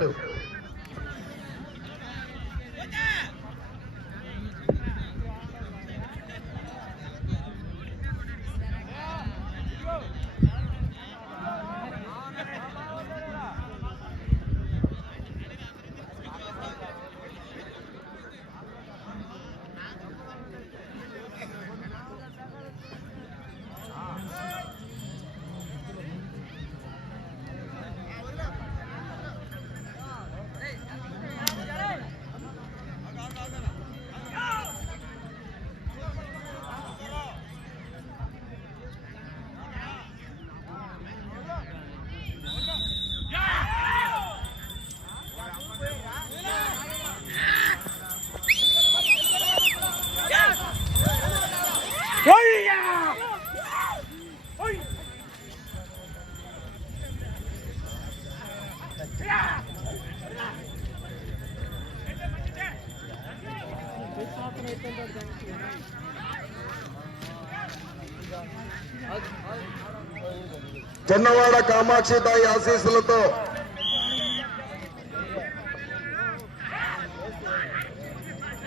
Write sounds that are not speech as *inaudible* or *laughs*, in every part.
Ooh. Jonnawada Kamakshi తాయి ఆశీస్సులతో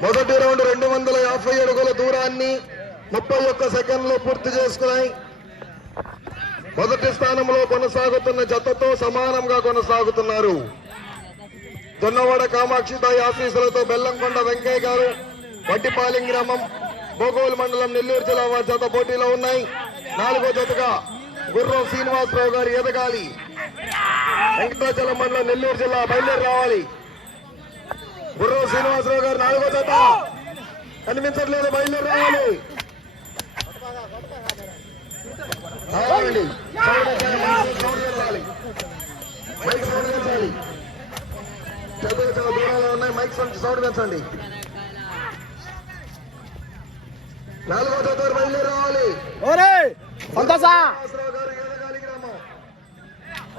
మొదటి రౌండ్ రెండు వందల యాభై అడుగుల దూరాన్ని ముప్పై ఒక్క సెకండ్లు పూర్తి చేసుకున్నాయి. మొదటి స్థానంలో కొనసాగుతున్న జతతో సమానంగా కొనసాగుతున్నారు. జొన్నవాడ కామాక్షి తాయి ఆశీస్సులతో బెల్లంకొండ వెంకయ్య గారు వడ్డిపాలెం గ్రామం బోగోలు మండలం నెల్లూరు జిల్లా వారి జత పోటీలో ఉన్నాయి. నాలుగో జతగా గుర్రం శ్రీనివాసరావు గారు ఎదగాలి. వెంకటాచలం మండలం నెల్లూరు జిల్లా బయలుదేరి రావాలి. గుర్రం శ్రీనివాసరావు గారు నాలుగో జత. కనిపించట్లేదు బయలుదేరి రావాలి. మైక్ సౌండ్ పెంచాలి. చాలా దూరంలో ఉన్నాయి మైక్ సౌండ్ పెంచండి. నాలుగో చదువు బయలుదేరి రావాలి ఓరే సంతోషా. శ్రీనివాసరావు గారు ఏదగాలి గ్రామం.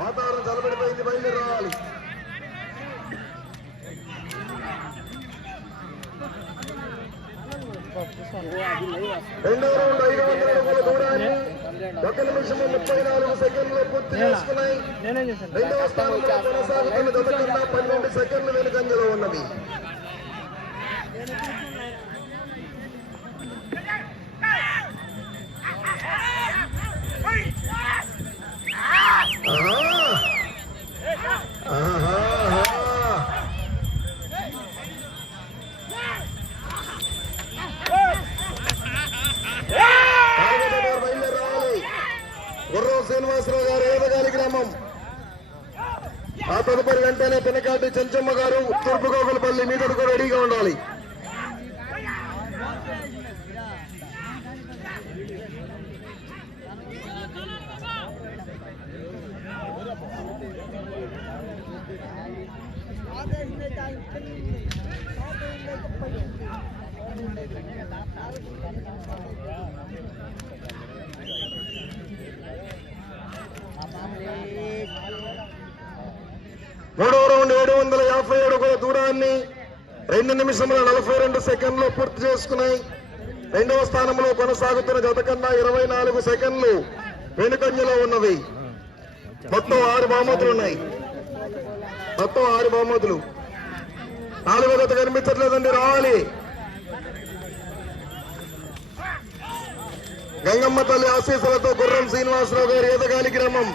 వాతావరణం చల్లబడిపోయింది బయలుదేరి రావాలి రెండో రౌండ్ ఐదు వందల అడుగుల దూరాన్ని ఒక నిమిషం ముప్పై నాలుగు సెకండ్లు పూర్తి చేసుకున్నాయి. రెండవ స్థానంలో కొనసాగుతున్న కన్నా పన్నెండు సెకండ్లు వెనుకంజలో ఉన్నది. శ్రీనివాసరావు గారు ఏదగాలి గ్రామం ఆ తదుపరి వెంటనే పినకాటి చెంచమ్మ గారు తూర్పు గోకులపల్లి మీదకు కూడా రెడీగా ఉండాలి. మూడవ రౌండ్ ఏడు వందల యాభై ఏడు దూరాన్ని రెండు నిమిషముల నలభై రెండు సెకండ్లు పూర్తి చేసుకున్నాయి. రెండవ స్థానంలో కొనసాగుతున్న జత కన్నా ఇరవై నాలుగు సెకండ్లు వెనుకంజలో ఉన్నవి. మొత్తం ఆరు బహుమతులు ఉన్నాయి. మొత్తం ఆరు బహుమతులు. నాలుగో జత కనిపించట్లేదండి రావాలి. గంగమ్మ తల్లి ఆశీస్సులతో గుర్రం శ్రీనివాసరావు గారు ఏదగాలి గ్రామం.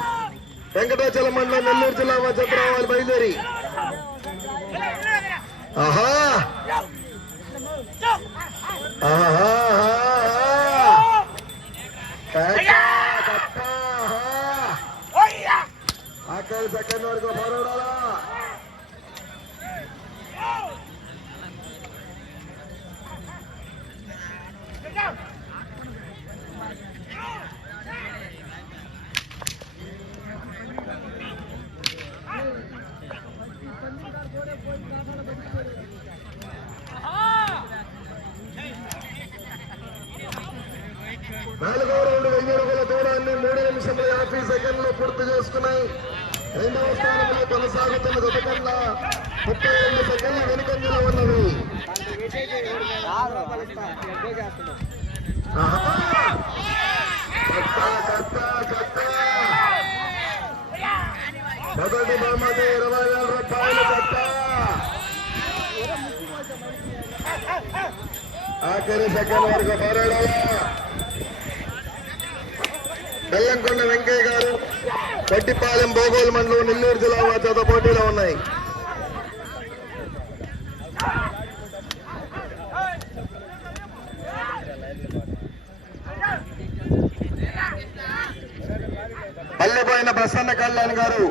వెంకటాచలం మండలం నెల్లూరు జిల్లా మధ్య రావాలి బయలుదేరి. ఆహా! ఆఖరి సెకండ్ వరకు పోరాడాలా నిమిషంలో యాభై సెకండ్లు పూర్తి చేసుకున్నాయి. రెండవ స్థానంలో కొనసాగుతున్న గత ముప్పై రెండు సెకండ్ల వెనుకంజలో ఉన్నవి. మొదటి బహుమతి ఇరవై ఏడు రూపాయలు కట్ట ఆఖరి సెకండ్ వరకు పోరాడాలా బెల్లంకొండ వెంకయ్య గారు పట్టిపాలెం భోగోలు మండలం నెల్లూరు జిల్లా చేత పోటీలో ఉన్నాయి. పల్లెపోయిన ప్రసన్న కళ్యాణ్ గారు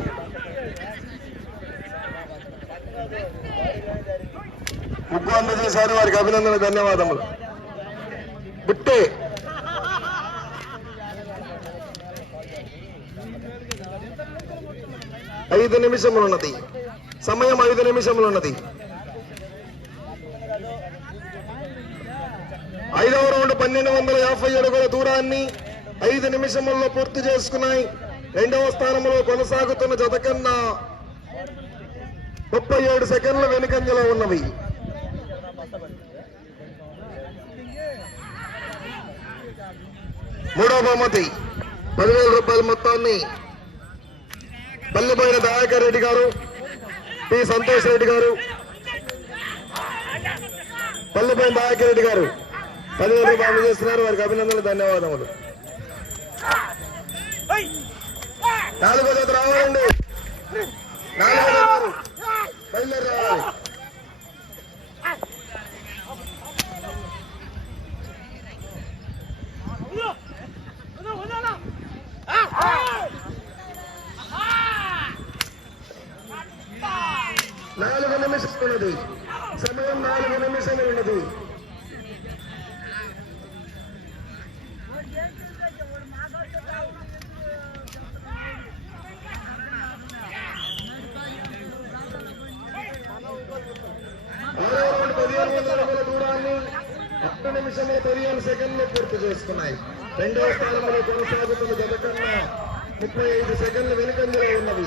ముగ్గు అందజేశారు. వారికి అభినందన ధన్యవాదములు. బుట్టే ఐదు నిమిషములు ఉన్నది సమయం ఐదు నిమిషములు ఉన్నది ఐదవ రౌండ్ పన్నెండు వందల యాభై అడుగుల దూరాన్ని ఐదు నిమిషముల్లో పూర్తి చేసుకున్నాయి. రెండవ స్థానంలో కొనసాగుతున్న జత కన్నా ముప్పై ఏడు సెకండ్ల వెనుకంజలో ఉన్నవి. మూడవ బహుమతి. పదివేల రూపాయల మొత్తాన్ని పల్లిపోయిన దయాకర్ రెడ్డి గారు పి. సంతోష్ రెడ్డి గారు పల్లిపోయిన దయాకర్ రెడ్డి గారు పదివేల రూపాయలు చేస్తున్నారు వారికి అభినందనలు ధన్యవాదములు. నాలుగో జత రావాలండి. నాలుగో జత బయలుదేరి రావాలి. నాలుగు నిమిషాలు ఉన్నది సమయం నాలుగు నిమిషాలు ఉన్నది ఆరో రౌండ్ పదిహేను వందల అడుగుల దూరాన్ని ఒక్క నిమిషంలో పదిహేను సెకండ్లు పూర్తి చేసుకున్నాయి. రెండవ స్థానంలో కొనసాగుతున్న జత ముప్పై ఐదు సెకండ్లు వెనుకంజలో ఉన్నది.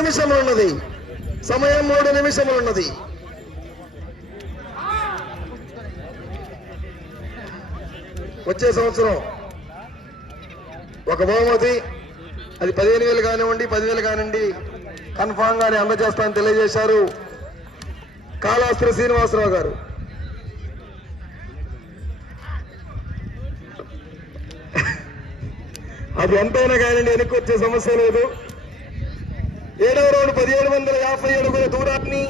ఉన్నది సమయం మూడు నిమిషములు ఉన్నది వచ్చే సంవత్సరం ఒక బహుమతి. అది పదిహేను వేలు కానివ్వండి పదివేలు కానివ్వండి కన్ఫామ్ గానే అందజేస్తానని తెలియజేశారు కాళాస్త్ర శ్రీనివాసరావు గారు. *laughs* అది ఎంతైనా కానివ్వండి వెనక్కి వచ్చే సమస్య లేదు. ఏడవ రౌండ్ పదిహేడు వందల యాభై అడుగుల దూరాన్ని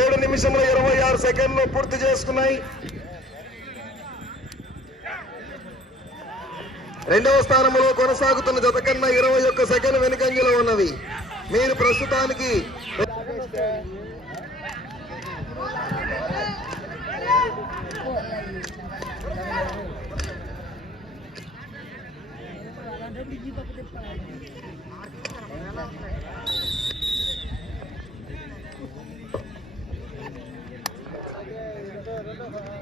ఏడు నిమిషముల ఇరవై ఆరు సెకండ్లో పూర్తి చేసుకున్నాయి. రెండవ స్థానంలో కొనసాగుతున్న జత కన్నా ఇరవై ఒక్క సెకండ్ వెనుకంజలో ఉన్నవి. మీరు ప్రస్తుతానికి Thank you.